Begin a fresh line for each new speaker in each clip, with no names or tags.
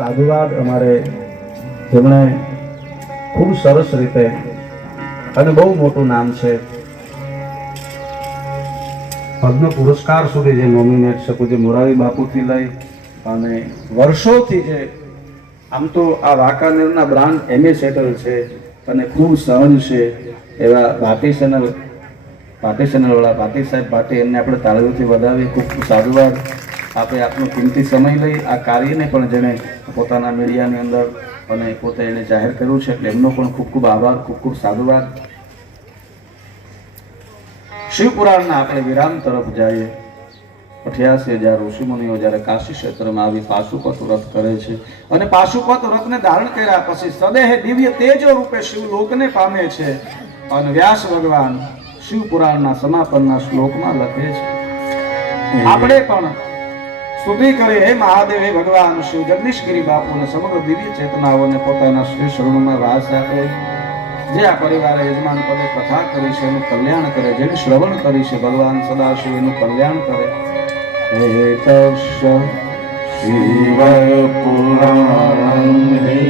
સાધુવાદ અમારે જેમણે ખૂબ સરસ રીતે અને બહુ મોટું નામ છે પદ્મ પુરસ્કાર સુધી જે નોમિનેટ છે, પૂજ્ય મોરારી બાપુથી લઈ અને વર્ષોથી જે આમ તો આ વાંકાનેરના બ્રાન્ડ એમ્બેસેડર છે અને ખૂબ સહન છે એવા ભાટી ચેનલવાળા ભાટી સાહેબ ભાટી એમને આપણે તાળીઓથી વધાવી ખૂબ ખૂબ આપણે આપનો કિંમતી સમય લઈ આ કાર્યને પણ જેણે પોતાના મીડિયાની અંદર અને પોતે એને જાહેર કર્યું છે એટલે એમનો પણ ખૂબ ખૂબ આભાર ખૂબ ખૂબ સાધુવાદ. શિવપુરાણના આપણે વિરામ તરફ જઈએ. અઠ્યાસી હજાર ઋષિમુનિઓ જ્યારે કાશી ક્ષેત્રમાં આવી પાશુપત વ્રત કરે છે અને પાશુપત વ્રતને ધારણ કર્યા પછી સદેહ દિવ્ય તેજો રૂપે શિવલોકને પામે છે અને વ્યાસ ભગવાન શિવપુરાણના સમાપનના શ્લોકમાં લખે છે. આપણે પણ સ્તુતિ કરે હે મહાદેવ, હે ભગવાન. શિવ જગદીશગીરી બાપુને સમગ્ર દિવ્ય ચેતનાઓને પોતાના શ્રી શરણમાં વાસ રાખે. જે આ પરિવારે યજમાન પદે કથા કરી છે, એનું કલ્યાણ કરે, જેનું શ્રવણ કરી છે, ભગવાન સદાશિવ એનું કલ્યાણ કરે. હે તસ્
શિવ પુરાણમ હે.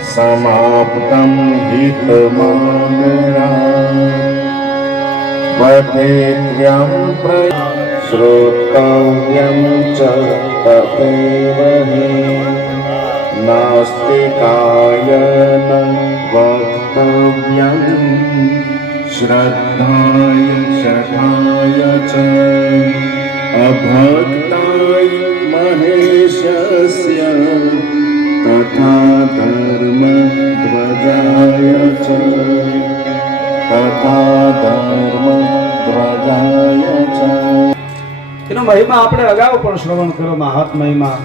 સમાપ્તમ હિત મંગળા પ્રયા श्रोतव्यं च तथैव हि नास्तिकाय वक्तव्यं श्रद्धाय शठाय च। अभक्ताय महेशस्य तथा धर्मध्वजाय च। तथा धर्मध्वजाय
એનો મહિમા આપણે અગાઉ પણ શ્રવણ કર્યો, મહાત્મયમાં.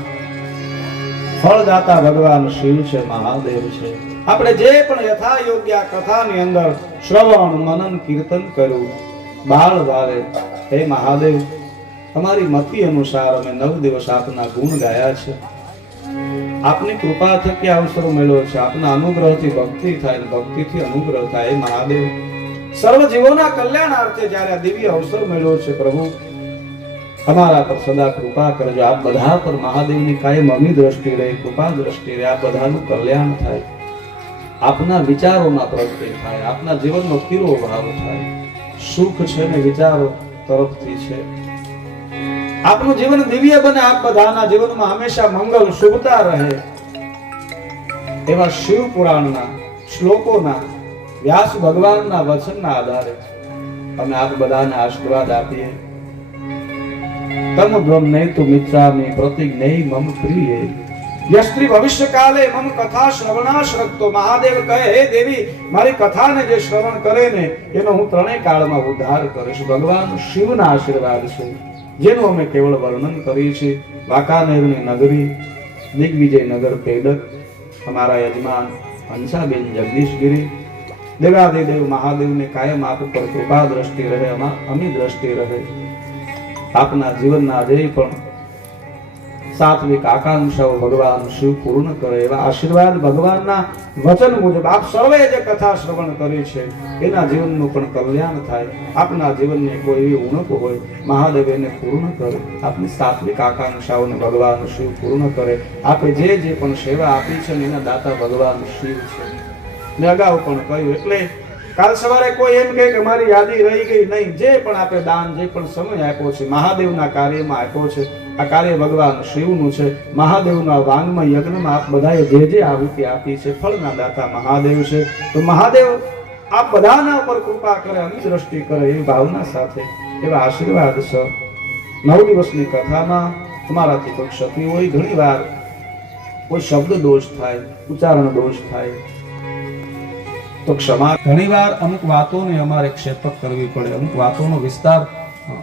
ફળદાતા ભગવાન શિવ છે, મહાદેવ છે. આપણે જે પણ યથા યોગ્ય કથાની અંદર શ્રવણ, મનન, કીર્તન કર્યું, બાળ ભાવે હે મહાદેવ, તમારી મતિ અનુસાર અમે નવ દિવસ આપના ગુણ ગાયા છે. આપની કૃપા થકી અવસરો મળ્યો છે, આપના અનુગ્રહથી ભક્તિ થાય ભક્તિથી અનુગ્રહ થાય મહાદેવ. સર્વ જીવોના કલ્યાણાર્થે જ્યારે દિવ્ય અવસર મળ્યો છે, પ્રભુ અમારા પર સદા કૃપા કરજો. આપ બધા પર મહાદેવની કાયમ અમી દ્રષ્ટિ રહે, કૃપા દ્રષ્ટિ રહે. આ બધાનું કલ્યાણ થાય. આપના વિચારોમાં પ્રગતિ થાય. આપના જીવનનો પીરો ભાવ થાય. સુખ છે ને વિચારો તરફથી છે. આપનું જીવન દિવ્ય બને. આપ બધાના જીવનમાં હંમેશા મંગલ શુભતા રહે. એવા શિવ પુરાણના શ્લોકોના વ્યાસ ભગવાનના વચનના આધારે. અમે આપ બધાને આશીર્વાદ આપીએ. તમ બ્રહ્મેતુ મિત્રામી પ્રતિજ્ઞેય મમ પ્રિયે યસ્ત્રી ભવિષ્યકાલે મમ કથા શ્રવણાશ્રક્તો મહાદેવ કહે હે દેવી મારી કથાને જે શ્રવણ કરે ને એનો હું ત્રણેય કાળમાં ઉદ્ધાર કરીશ। ભગવાન શિવના આશીર્વાદ છે, જેનું અમે કેવળ વર્ણન કરીએ છીએ। વાંકાનેરની નગરી, દિગ્વિજય નગર પેડક, અમારા યજમાન હંસાબેન જગદીશગીરી, દેવાદિદેવ મહાદેવને કાયમ આપ પર કૃપા દ્રષ્ટિ રહે અમા અમી દ્રષ્ટિ રહે। આપના જીવનના જે પણ સાત્વિક આકાંક્ષાઓ ભગવાન શિવ પૂર્ણ કરે એવા આશીર્વાદ ભગવાનના વચન મુજબ આપ સર્વે જે કથા શ્રવણ કરી છે, એના જીવનનું પણ કલ્યાણ થાય. આપના જીવનની કોઈ એવી ઉણપ હોય, મહાદેવ એને પૂર્ણ કરે. આપની સાત્વિક આકાંક્ષાઓને ભગવાન શિવ પૂર્ણ કરે. આપે જે જે પણ સેવા આપી છે એના દાતા ભગવાન શિવ છે. મેં અગાઉ પણ કહ્યું, એટલે કાલ સવારે કોઈ એમ કહે કે મારી યાદી રહી ગઈ નહીં. જે પણ આપે દાન, જે પણ સમય આપ્યો છે, મહાદેવના કાર્યમાં આપ્યો છે, આ કાર્ય ભગવાન શિવનું છે, મહાદેવના વાંગમાં, યજ્ઞમાં આપ બધાએ જે જે આહુતિ આપી છે, ફળના દાતા મહાદેવ છે. તો મહાદેવ, આપ બધાના ઉપર કૃપા કરે અમી દ્રષ્ટિ કરે એવી ભાવના સાથે, એવા આશીર્વાદ છે નવ દિવસની કથામાં તમારાથી કોઈ ક્ષતિ હોય ઘણી વાર કોઈ શબ્દ દોષ થાય, ઉચ્ચારણ દોષ થાય તો ક્ષમા. ઘણીવાર અમુક વાતોને અમારે ક્ષેપક કરવી પડે, અમુક વાતોનો વિસ્તાર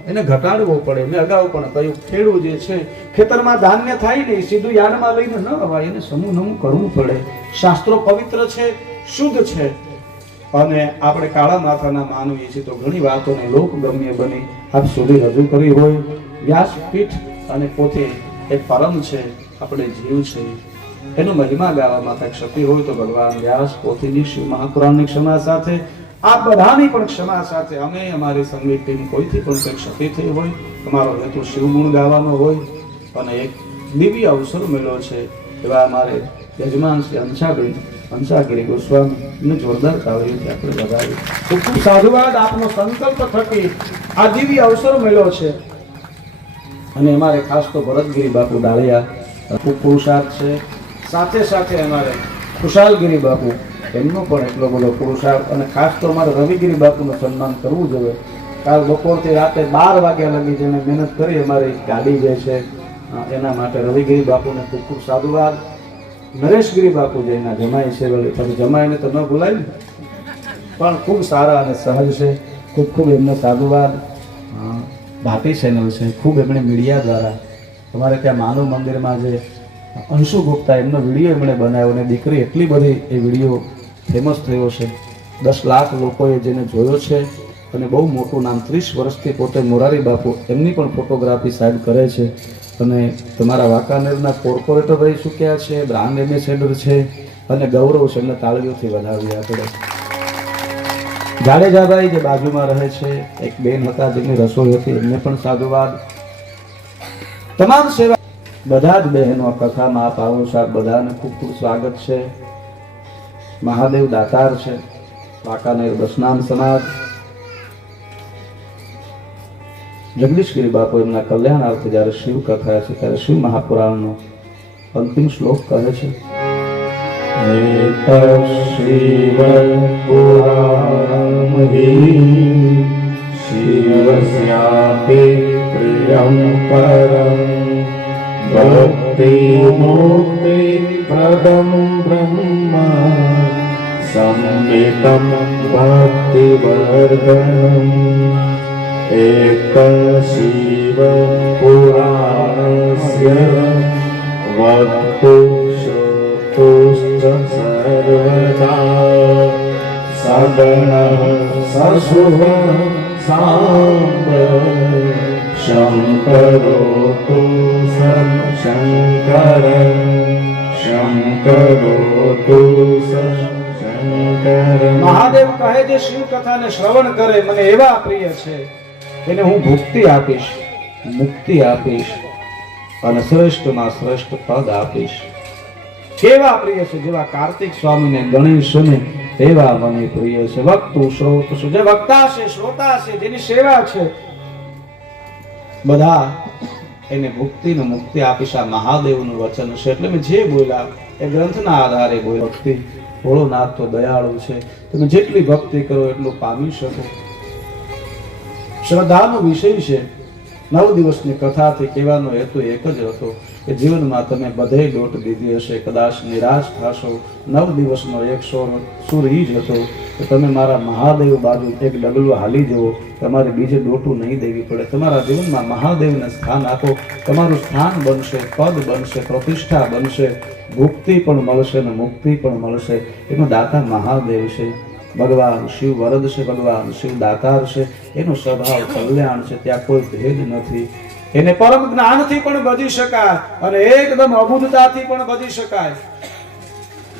એને ઘટાડવો પડે. મેં અગાઉ પણ કહ્યું, ખેડૂત જે છે, ખેતરમાં ધાન્ય થાય નહીં, સીધું યાર્ડમાં લઈને ન અવાય, એને સમૂહ નમું કરવું પડે. શાસ્ત્રો પવિત્ર છે, શુદ્ધ છે. અને આપણે કાળા માથાના માનવીએ છીએ, તો ઘણી વાતોને લોકગમ્ય બની આપ સુધી રજૂ કરી હોય. વ્યાસપીઠ અને પોતે એ પરમ છે, આપણે જીવ છે. એનો મહિમા ગાવામાં કાંઈ શક્તિ હોય તો ભગવાન વ્યાસ પોથીની શિવ મહાપુરાણની ક્ષમા સાથે, આ બધાની પણ ક્ષમા સાથે અમે અમારી સંગીત ટીમ કોઈથી પણ કંઈક ક્ષતિ થઈ હોય, અમારો હેતુ શિવગુણ ગાવાનો હોય, અને એક દિવ્ય અવસર મળ્યો છે, એવા અમારે યજમાન શ્રી હંસાબેન હંસાગીરી ગોસ્વામી એમને જોરદાર તાળીઓથી આપણે વધાવી ખૂબ ખૂબ સાધુવાદ, આપનો સંકલ્પ થકી આ દિવ્ય અવસર મળ્યો છે. અને અમારે ખાસ તો ભરતગીરી બાપુ ડાળિયા, ખૂબ પુરુષાર્થ છે. સાથે સાથે અમારે ખુશાલગીરી બાપુ, એમનો પણ એટલો બધો પુરુષાર્થ અને ખાસ તો અમારે રવિગીરી બાપુનું સન્માન કરવું જોઈએ. કાલ બપોરથી રાતે બાર વાગ્યા લગી જેને મહેનત કરી અમારી ગાડી જે છે એના માટે રવિગીરી બાપુને ખૂબ ખૂબ સાધુવાદ. નરેશગીરી બાપુ જે એના જમાઈ છે, વળી તમે જમાઈને તો ન ભૂલાય પણ ખૂબ સારા અને સહજ છે, ખૂબ ખૂબ એમનો સાધુવાદ. ભાટી ચેનલ છે, ખૂબ એમણે મીડિયા દ્વારા. તમારે ત્યાં માનવ મંદિરમાં જે અંશુ ગુપ્તા એમનો વીડિયો એમણે બનાવ્યો અને દીકરી એટલી બધી એ વીડિયો ફેમસ થયો છે. દસ લાખ લોકોએ જેને જોયો છે અને બહુ મોટું નામ, ત્રીસ વર્ષથી પોતે મોરારી બાપુ એમની પણ ફોટોગ્રાફી સાઈડ કરે છે. અને તમારા વાંકાનેરના કોર્પોરેટર રહી ચૂક્યા છે બ્રાન્ડ એમ્બેસેડર છે અને ગૌરવ છે એમને તાળીઓથી વધાવી આપણે જાડેજાભાઈ જે બાજુમાં રહે છે, એક બેન હતા જેમની રસોઈ હતી, એમને પણ સાધુવાદ. તમામ સેવા બધા જ બહેનો કથામાં પાવો સાહેબ બધાને ખૂબ ખૂબ સ્વાગત છે. મહાદેવ દાતાર છે, વાંકાનેર દશનામ સમાજ. જગદીશગીરી બાપુ એમના કલ્યાણ અર્થે જ્યારે શિવ કથા છે, ત્યારે શિવ મહાપુરાણનો અંતિમ શ્લોક કહે છે.
શિવ શિવસ્યાપે પ્રિયમ પરમ प्रियं परम् भक्तिमुक्तिप्रदं ब्रह्म संवितं भक्तिवर्धनम् एकशिवपुराणस्य वक्तु श्रोतुश्च सर्वदा सगणः सशुभः साम्ब शङ्करोतु सं शङ्कर शङ्करोतु सं शङ्कर
મહાદેવ કહે જે શિવ કથાને શ્રવણ કરે મને એવા પ્રિય છે એને હું ભુક્તિ આપીશ મુક્તિ આપીશ અને શ્રેષ્ઠમાં શ્રેષ્ઠ પદ આપીશ કેવા પ્રિય છે જેવા કાર્તિક સ્વામીને ગણેશને એવા મને પ્રિય છે વક્તુ શ્રોત છે જે વક્તા છે શ્રોતા છે જેની સેવા છે બધા એને મુક્તિ મુક્તિ આપીશ, આ મહાદેવનું વચન છે. એટલે મેં જે બોલ્યા, એ ગ્રંથના આધારે બોલ્યો. ભક્તિ, ભોળોનાથ તો દયાળુ છે. તમે જેટલી ભક્તિ કરો એટલું પામી શકો. શ્રદ્ધાનો વિષય છે. નવ દિવસની કથાથી કહેવાનો હેતુ એક જ હતો કે જીવનમાં તમે બધે લોટ દીધી હશે, કદાચ નિરાશ થશો. નવ દિવસનો એક સોર સુર ઈ જ હતો કે તમે મારા મહાદેવ બાજુ એક ડગલું હાલી જવો તમારે બીજે દોટું નહીં દેવી પડે. તમારા જીવનમાં મહાદેવને સ્થાન આપો. તમારું સ્થાન બનશે, પદ બનશે, પ્રતિષ્ઠા બનશે. ભુક્તિ પણ મળશે અને મુક્તિ પણ મળશે. એનો દાતા મહાદેવ છે. ભગવાન શિવ વરદ છે, ભગવાન શિવ દાતાર છે, એનો સ્વભાવ કલ્યાણ છે, ત્યાં કોઈ ભેદ નથી. એને પરમ જ્ઞાનથી પણ ભજી શકાય અને એકદમ અબુદ્ધતાથી પણ ભજી શકાય.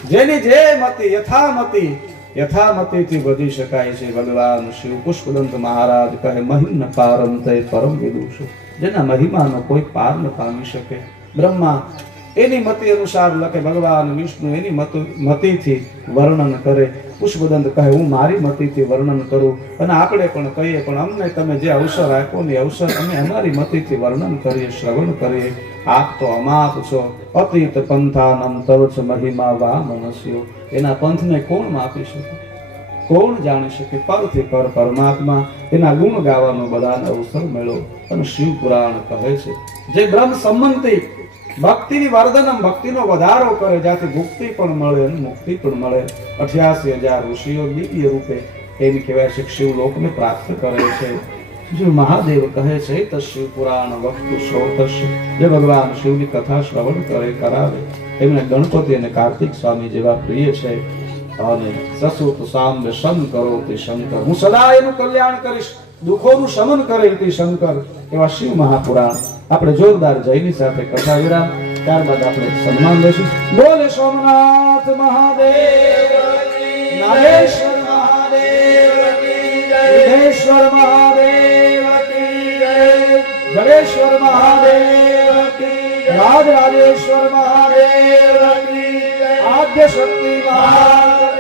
જેની જે મતિ યથામતિ, યથામતિથી બધી શકાય છે ભગવાન શિવ. પુષ્પદંત મહારાજ કહે મહિમ પારમ તે પરમ વિદુષ. જેના મહિમાનો કોઈ પાર ન પામી શકે. બ્રહ્મા એની મતિ અનુસાર લખે, ભગવાન વિષ્ણુ એની મત- મતિથી વર્ણન કરે પુષ્પદંત કહે હું મારી મતિથી વર્ણન કરું. અને આપણે પણ કહીએ, પણ અમને તમે જે અવસર આપ્યો ને અવસર અમે અમારી મતિથી વર્ણન કરીએ, શ્રવણ કરીએ. આપ તો અમાપ છો. અતીત પંથાનમ તરુચ મહિમા વા મનસ્યો. એના પંથને કોણ માપી શકે? કોણ જાણી શકે પરથી પર પરમાત્મા? એના ગુણ ગાવાનો બધાને અવસર મળ્યો. અને શિવ પુરાણ કહે છે, જે બ્રહ્મ સંબંધી ભક્તિની વર્ધનમ, ભક્તિનો વધારો કરે, જ્યાંથી મુક્તિ પણ મળે અને મુક્તિ પણ મળે. અઠ્યાસી હજાર ઋષિઓ દિવ્ય રૂપે એમ કહેવાય છે શિવ શિવલોકને પ્રાપ્ત કરે છે. જે મહાદેવ કહે છે તો શિવ પુરાણ વક્તુ શ્રોતસ્ય. જે ભગવાન શિવની કથા શ્રવણ કરે, કરાવે. એમને ગણપતિ અને કાર્તિક સ્વામી જેવા પ્રિય છે. અને સસુત સામ્ય શંકરો કરો તે શંકર. હું સદા એનું કલ્યાણ કરીશ. દુઃખોનું શમન કરે તે શંકર એવા શિવ મહાપુરાણ આપણે જોરદાર જયની સાથે કથા વિરામ ત્યારબાદ આપણે સન્માન લઈશું. બોલે સોમનાથ મહાદેવ નારેશ્વર મહાદેવ વિઘ્નેશ્વર મહાદેવ જડેશ્વર મહાદેવ. રાજ રાજેશ્વર મહાદેવ આદ્ય શક્તિ માત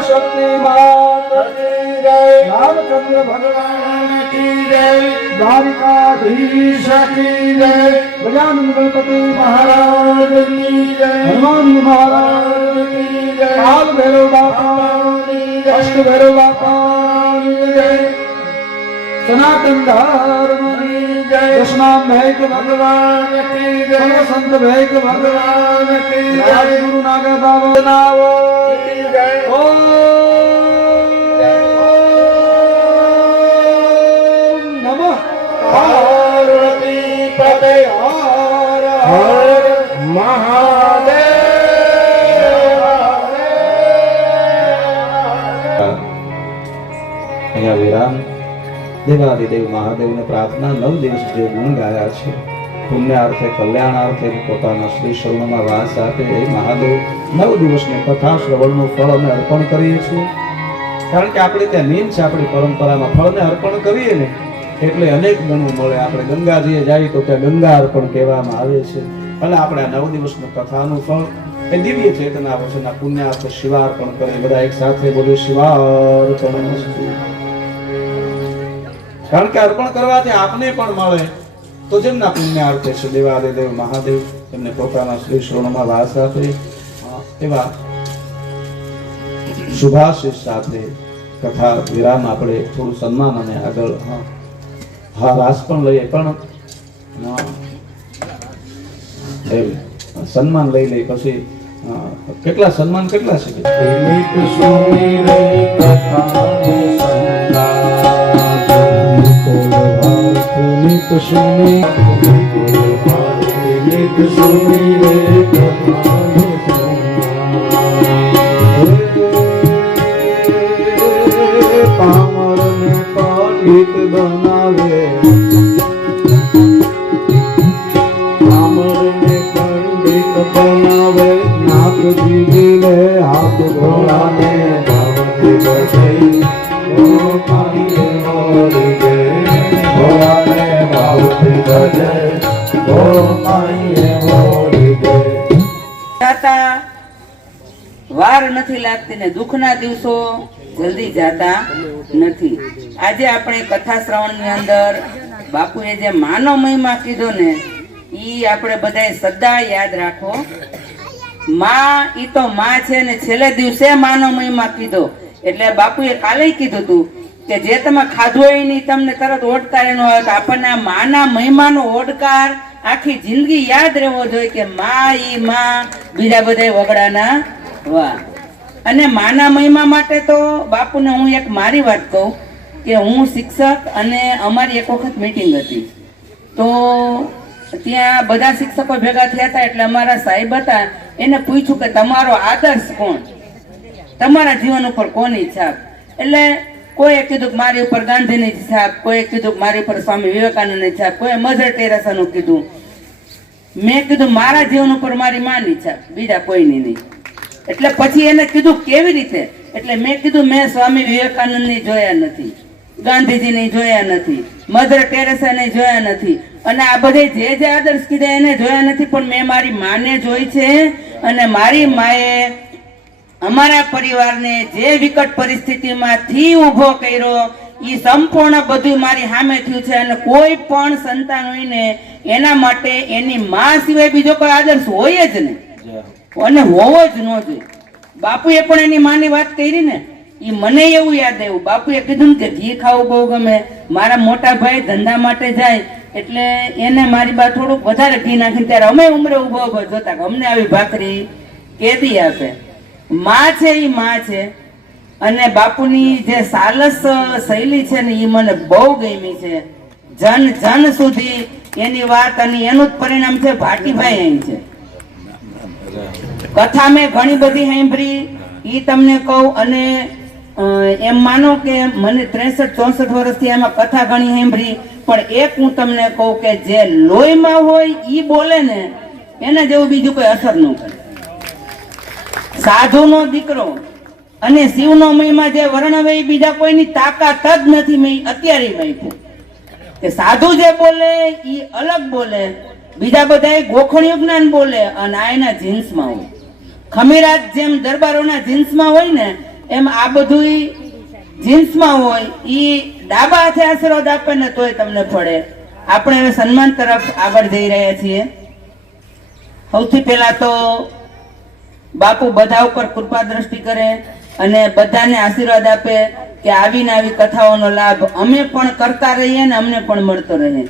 શક્તિ રામચંદ્ર ભગવાન કી જય દ્વારિકાધીશ કી જય ગજાનંદ ગણપતિ મહારાજ કી જય હનુમાન મહારાજ કી જય કાલ ભૈરવ બાપા અષ્ટ ભૈરવ બાપા જય સનાતન ધર્મ જય દશનામ ભૈક ભગવાન કી જય સંત ભૈક ભગવાન કી જય ગુરુ નાગા બાબા નાવો કી જય ઓમ નમઃ પાર્વતી પતે હર હર અહીંયા વિરામ દેવાદિદેવ મહાદેવને પ્રાર્થના નવ દિવસ જે ગુણ ગાયા છે. પુણ્યાર્થે કલ્યાણાર્થે પોતાના શ્રી શરણમાં વાસ આપે એ મહાદેવ નવ દિવસની કથા શ્રવણનું ફળ અમે અર્પણ કરીએ છીએ. કારણ કે આપણે ત્યાં નિયમ છે, આપણી પરંપરામાં ફળને અર્પણ કરીએ ને, એટલે અનેક ગણું મળે. આપણે ગંગાજીએ જાય તો ત્યાં ગંગા અર્પણ કહેવામાં આવે છે. અને આપણે આ નવ દિવસનું કથાનું ફળ, એ દિવ્ય ચેતના વચના પુણ્યાર્થે શિવાર્પણ કરે. બધા એક સાથે બોલે શિવાર્પણ. કારણ કે અર્પણ કરવાથી આપને પણ મળે. તો જેમના પુણ્યાર્થે છે દેવાદેવ મહાદેવ, એમને પોતાના શ્રી શ્રોણમાં વાસ આપે. એવા શુભાશીષ સાથે કથા વિરામ આપણે થોડું સન્માન અને આગળ, હા વાસ પણ લઈએ. પણ સન્માન લઈ લઈ પછી કેટલા સન્માન, કેટલા છે?
નિત સુની નિકોલ સુની રે કથાને સંગાત પામરને પંડિત બનાવે. પામરને પંડિત બનાવે. નાક જીવીને હાથ મોરી. ગે
જાતા. વાર નથી લાગતી ને દુઃખના દિવસો જલ્દી જાતા નથી. આજે આપણે કથા શ્રવણની અંદર બાપુએ જે માનો મહિમા કીધો ને, ઈ આપણે બધાએ સદા યાદ રાખો. માં ઈ તો માં છે ને છેલ્લે દિવસે માનો મહિમા કીધો. એટલે બાપુએ કાલે કીધું તું કે જે તમે ખાધું હોય નહીં તમને તરત ઓડકાર એનો આવે. તો આપણને આ માના મહિમાનો ઓડકાર આખી જિંદગી યાદ રહેવો જોઈએ કે મા ઈ મા બીજા બધા વગડાના વાહ અને માના મહિમા માટે તો બાપુને હું એક મારી વાત કહું કે હું શિક્ષક અને અમારી એક વખત મીટિંગ હતી. તો ત્યાં બધા શિક્ષકો ભેગા થયા હતા એટલે અમારા સાહેબ હતા. એને પૂછ્યું કે તમારો આદર્શ કોણ? તમારા જીવન ઉપર કોની છાપ? એટલે કોઈએ કીધું કે મારી ઉપર ગાંધીની છાપ કોઈએ કીધું કે મારી ઉપર સ્વામી વિવેકાનંદની છાપ કોઈએ મધર ટેરેસાનું કીધું. મેં કીધું મારા જીવન ઉપર મારી માની છાપ બીજા કોઈની નહીં. એટલે પછી એને કીધું કેવી રીતે? એટલે મેં કીધું મેં સ્વામી વિવેકાનંદની જોયા નથી, ગાંધીજીને જોયા નથી, મધર ટેરેસાને જોયા નથી. અને આ બધે જે જે આદર્શ કીધા એને જોયા નથી, પણ મેં મારી માને જોઈ છે અને મારી માએ અમારા પરિવારને જે વિકટ પરિસ્થિતિમાંથી ઊભો કર્યો એ સંપૂર્ણ બધું મારી સામે થયું છે અને કોઈ પણ સંતાન હોય ને એના માટે એની માં સિવાય બીજો કોઈ આદર્શ હોય જ નહીં. અને હોવો જ ન જોઈએ. બાપુએ પણ એની માની વાત કરી ને એ મને એવું યાદ આવ્યું. બાપુએ કીધું ને કે ઘી ખાવું બહુ ગમે. મારા મોટા ભાઈ ધંધા માટે જાય એટલે એને મારી બા થોડુંક વધારે ઘી નાખીને ત્યારે અમે ઉમરે ઊભો ઊભો જોતા અમને આવી ભાખરી કેદી આપે. માં છે એ માં છે. અને બાપુની જે સાલસ શૈલી છે ને એ મને બહુ ગમી છે. જન જન સુધી એની વાત અને એનું જ પરિણામ છે ભાટીભાઈ અહીં છે. કથા મેં ઘણી બધી સાંભળી. એ તમને કહું અને એમ માનો કે મને ત્રેસઠ ચોસઠ વર્ષથી એમાં કથા ઘણી સાંભળી. પણ એક હું તમને કહું કે જે લોહીમાં હોય એ બોલે ને, એના જેવું બીજું કોઈ અસર ન કરે. સાધુનો દીકરો અને શિવનો મહિમા જે વર્ણવે એ બીજા કોઈની તાકાત જ નથી મેં અત્યારે માપ્યું કે સાધુ જે બોલે, એ અલગ બોલે, બીજા બધા ગોખણિયું જ્ઞાન બોલે અને આ એના જીન્સમાં હોય. ખમીરાત જેમ દરબારોના જીન્સમાં હોય ને, એમ આ બધું જીન્સમાં હોય, એ ડાબા હાથે આશીર્વાદ આપે ને તોય તમને પડે આપણે હવે સન્માન તરફ આગળ જઈ રહ્યા છીએ. સૌથી પહેલા તો બાપુ બધા ઉપર કૃપા દ્રષ્ટિ કરે અને બધાને આશીર્વાદ આપે કે આવીને આવી કથાઓનો લાભ અમે પણ કરતા રહીએ ને અમને પણ મળતો રહે.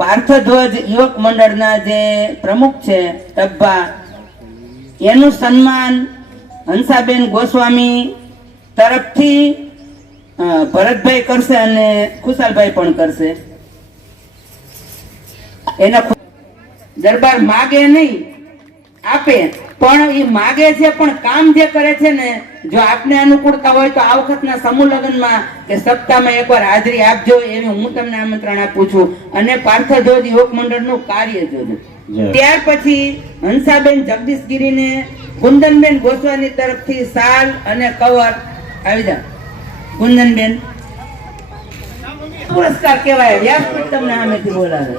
પાર્થધ્વજ યુવક મંડળના જે પ્રમુખ છે, ટબ્બા, એનું સન્માન હંસાબેન ગોસ્વામી તરફથી ભરતભાઈ કરશે અને ખુશાલભાઈ પણ કરશે. એના દરબાર માગે નહીં, આપે. પણ એ માગે છે પણ કામ જે કરે છે ને જો આપને અનુકૂળતા હોય તો આ વખતના સમૂહ લગ્નમાં કે સપ્તાહમાં એકવાર હાજરી આપજો એવી હું તમને આમંત્રણ આપું છું. અને પાર્થજોજ યુવક મંડળનું કાર્ય જોજો. ત્યાર પછી હંસાબેન જગદીશગીરીને કુંદનબેન ગોસ્વાની તરફથી સાલ અને કવર આવી જા કુંદનબેન પુરસ્કાર કહેવાય. વ્યાસપીઠ તમને આમેથી બોલાવે.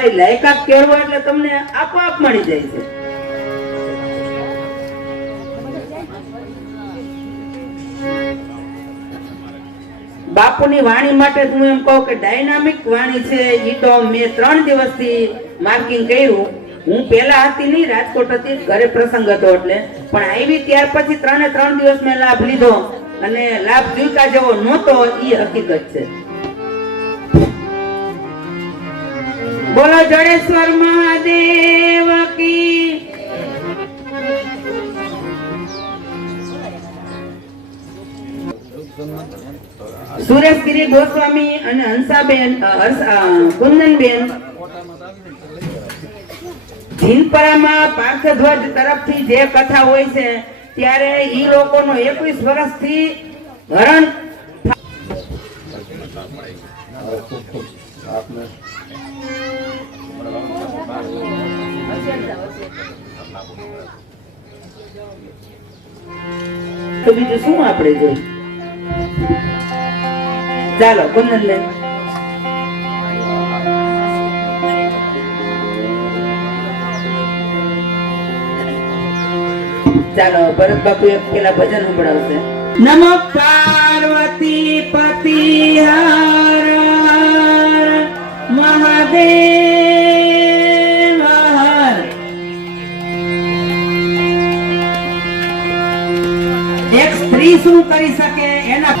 તમારી લાયકાત કેળવો એટલે તમને આપોઆપ મળી જાય છે. બાપુની વાણી માટે હું એમ કહું કે ડાયનામિક વાણી છે. એ તો મેં ત્રણ દિવસથી માર્કિંગ કર્યું. હું પેલા હતી નહીં, રાજકોટ હતી, ઘરે પ્રસંગ હતો એટલે. પણ આવી ત્યાર પછી ત્રણે ત્રણ દિવસ મેં લાભ લીધો અને લાભ જીવતા જેવો નહોતો એ હકીકત છે. બોલો જડેશ્વર મહાદેવ કી. સુરેશગીરી ગોસ્વામી અને હંસાબેન કુંદનબેન જીનપરામાં પાર્થધ્વજ તરફથી જે કથા હોય છે, ત્યારે ઈ લોકોનો એકવીસ વર્ષથી હરણ
આપને
તો બીજું શું આપણે જોઈ ચાલો કુંદનબેન ચાલો, ભરત બાપુ એક પેલા ભજન સંભળાવશે. નમ પાર્વતી પતિ હર મહાદેવ સ્ત્રી શું કરી શકે એના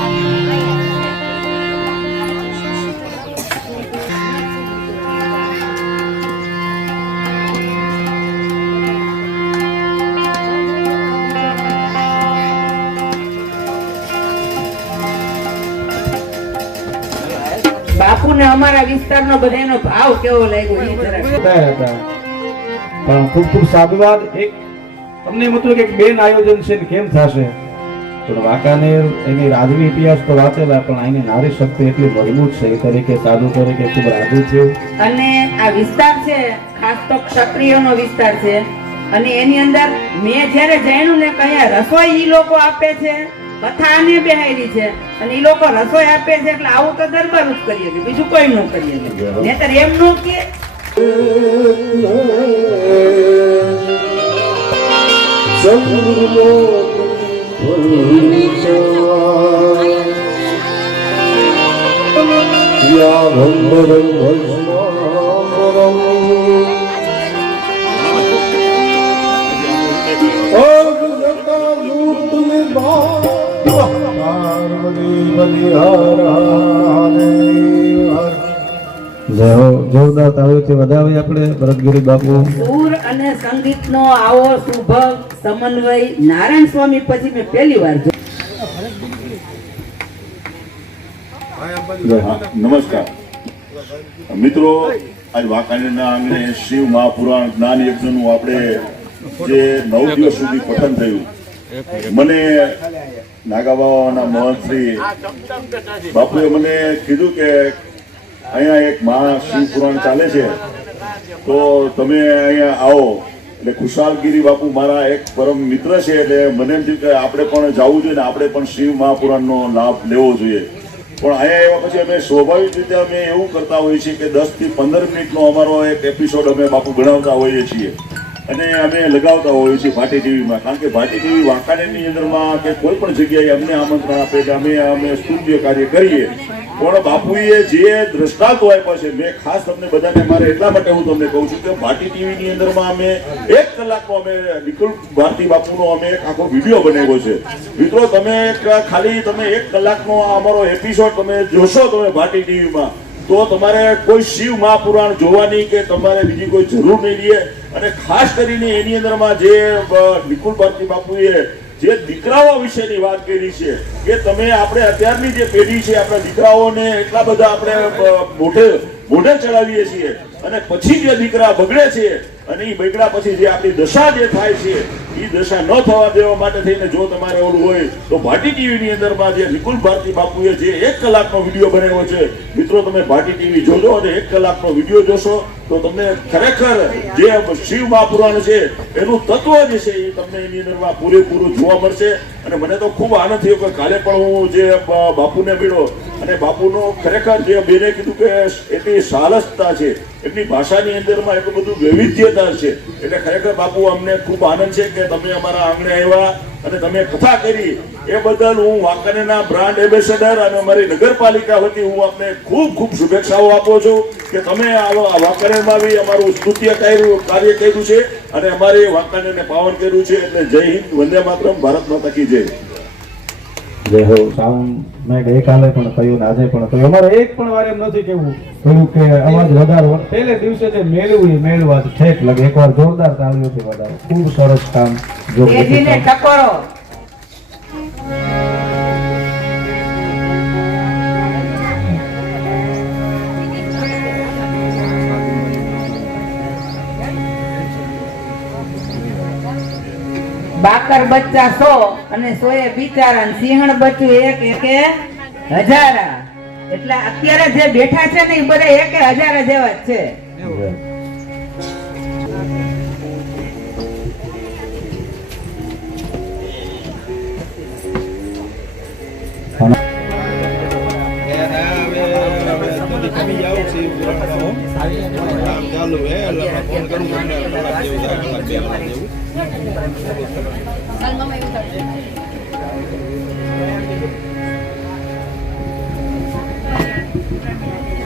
બાપુને અમારા વિસ્તારનો બધાનો ભાવ કેવો લાગ્યો
એ જરા પણ ખૂબ ખૂબ સાધુવાદ. એક તમને એમ હતું કે એક બેન આયોજન છે કેમ થશે? પણ વાંકાનેર એની રાજવી ઇતિહાસ તો વાંચેલા પણ અહીંની નારી શક્તિ એટલી મજબૂત છે એ તરીકે સાધુ તરીકે ખૂબ રાજુ થયું.
અને આ વિસ્તાર છે ખાસ તો ક્ષત્રિયોનો વિસ્તાર છે. અને એની અંદર મેં જ્યારે જાણ્યું ને રસોઈ એ લોકો આપે છે કથા આને બેહાડી છે. અને એ લોકો રસોઈ આપે છે એટલે આવું તો દરબાર જ કરીએ છીએ બીજું કોઈ ન કરીએ છીએ. નહીંતર એમ નો કે
પાર્વતી હર
જય દાતા આવ્યો છે વધાવી આપણે ભરતગીરી બાપુ
અને સંગીતનો આવો સુભગ સમન્વય નારાયણ સ્વામી પછી મેં પહેલી વાર
નમસ્કાર. મિત્રો, આજ વાંકાનેરના આંગણે શિવ મહાપુરાણ જ્ઞાન યજ્ઞનું આપણે જે નવ દિવસ સુધી પઠન થયું, મને નાગાબાવાના મહંત શ્રી બાપુએ મને કીધું કે અહીંયા એક મહા શિવપુરાણ ચાલે છે. તો તમે અહીંયા આવો. એટલે ખુશાલગીરી બાપુ મારા એક પરમ મિત્ર છે, એટલે મને એમ થયું કે આપણે પણ જવું જોઈએ ને આપણે પણ શિવ મહાપુરાણનો લાભ લેવો જોઈએ. પણ અહીંયા એવા પછી અમે સ્વાભાવિક રીતે અમે એવું કરતા હોઈએ છીએ કે દસથી પંદર મિનિટનો અમારો એક એપિસોડ અમે બાપુ બનાવતા હોઈએ છીએ. અને અમે લગાવતા હોઈએ છીએ ભાટી ટીવીમાં. કારણ કે ભાટી ટીવી વાંકાનેરની અંદરમાં કે કોઈ પણ જગ્યાએ અમને આમંત્રણ આપે કે અમે અમે સ્તુત્ય કાર્ય કરીએ. પણ બાપુએ જે દ્રષ્ટાંતો આપ્યા છે, મેં ખાસ તમને બધાને મારે એટલા માટે હું તમને કહું છું કે ભાટી ટીવીની અંદરમાં અમે એક કલાકનો અમે નિકુલ ભારતી બાપુનો અમે એક આખો વીડિયો બનાવ્યો છે. મિત્રો, તમે ખાલી તમે એક કલાકનો અમારો એપિસોડ તમે જોશો તમે ભાટી ટીવીમાં. તો તમારે કોઈ શિવ મહાપુરાણ જોવાની કે તમારે બીજી કોઈ જરૂર નહીં રહે અને ખાસ કરીને એની અંદરમાં જે નિકુલ ભારતી બાપુએ જે દીકરાઓ વિશેની વાત કરી છે, કે તમે આપણે અત્યારની જે પેઢી છે, આપણા દીકરાઓને એટલા બધા આપણે મોઢે મોઢે ચડાવીએ છીએ. અને પછી જે દીકરા બગડે છે, અને એ બગડ્યા પછી જે આપણી દશા જે થાય છે દશા ન થવા દેવા માટે થઈને જો તમારે ઓલું હોય, તો ભાટી ટીવીની અંદરમાં જે નિકુલ ભારતી બાપુએ જે એક કલાકનો વીડિયો બનાવ્યો છે. મિત્રો, તમે ભાટી ટીવી જોજો અને એક કલાકનો વીડિયો જોશો તો તમને ખરેખર જે શિવ મહાપુરાણ છે એનું તત્વ જે છે એ તમને એની અંદરમાં પૂરેપૂરું જોવા મળશે. અને મને તો ખૂબ આનંદ થયો કે કાલે પણ હું જે બાપુને મળ્યો અને બાપુનો ખરેખર જે બેને કીધું કે એટલી સારસતા છે એટલી ભાષાની અંદરમાં એટલું બધું વૈવિધ્યતા છે. એટલે ખરેખર બાપુ અમને ખૂબ આનંદ છે કે તમે અમારા આંગણે આવ્યા. અને તમે કથા કરી એ બદલ હું વાંકાનેરના બ્રાન્ડ એમ્બેસેડર અને અમારી નગરપાલિકા વતી હું આપને ખૂબ ખૂબ શુભેચ્છાઓ આપું છું કે તમે આવા વાંકાનેરમાં બી અમારું સ્તુત્ય કર્યું, કાર્ય કર્યું છે અને અમારે વાંકાનેરને પાવન કર્યું છે. એટલે જય હિન્દ, વંદે માતરમ, ભારત માતા કી જય.
જય હો સાઉન્ડ મેં ગઈકાલે પણ કહ્યું ને આજે પણ કહ્યું અમારે એક પણ વાર એમ નથી કેવું કહ્યું કે અવાજ વધારો પહેલે દિવસે જે મેળવું એ મેળવા ઠેક લાગે. એકવાર જોરદાર તાળીઓથી વધારે. ખૂબ સરસ કામ જો
ટકોરો. બાકર બચ્ચા સો અને સોએ બિચારા ને સિંહણ બચ્ચું એક એકે હજારા. એટલે અત્યારે જે બેઠા છે ને એ બધા એકે હજારા જેવા જ છે. Kalma mo yung. Thank you.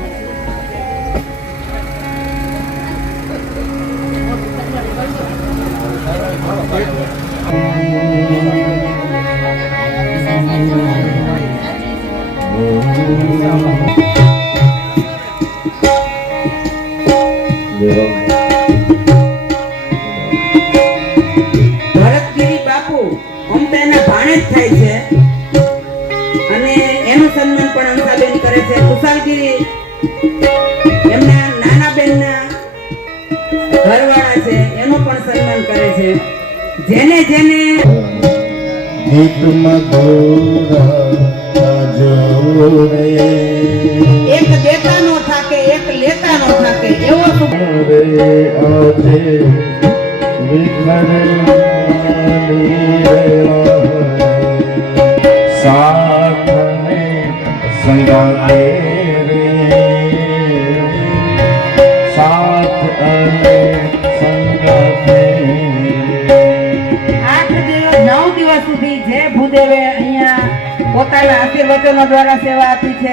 પોતાના આશીર્વચનો દ્વારા સેવા આપી છે.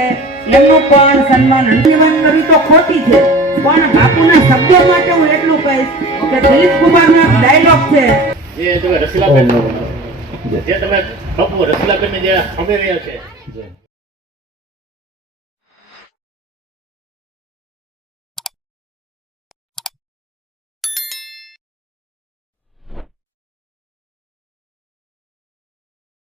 એમનું પણ સન્માન ધન્યવાદ કરવી તો ખોટી છે. પણ બાપુના શબ્દો માટે હું એટલું કહીશ કે દિલીપ કુમારનો ડાયલોગ છે.
જે તમે રસીલાબેન જે તમે બાપુ રસીલાબેન જે સામે રહ્યા છે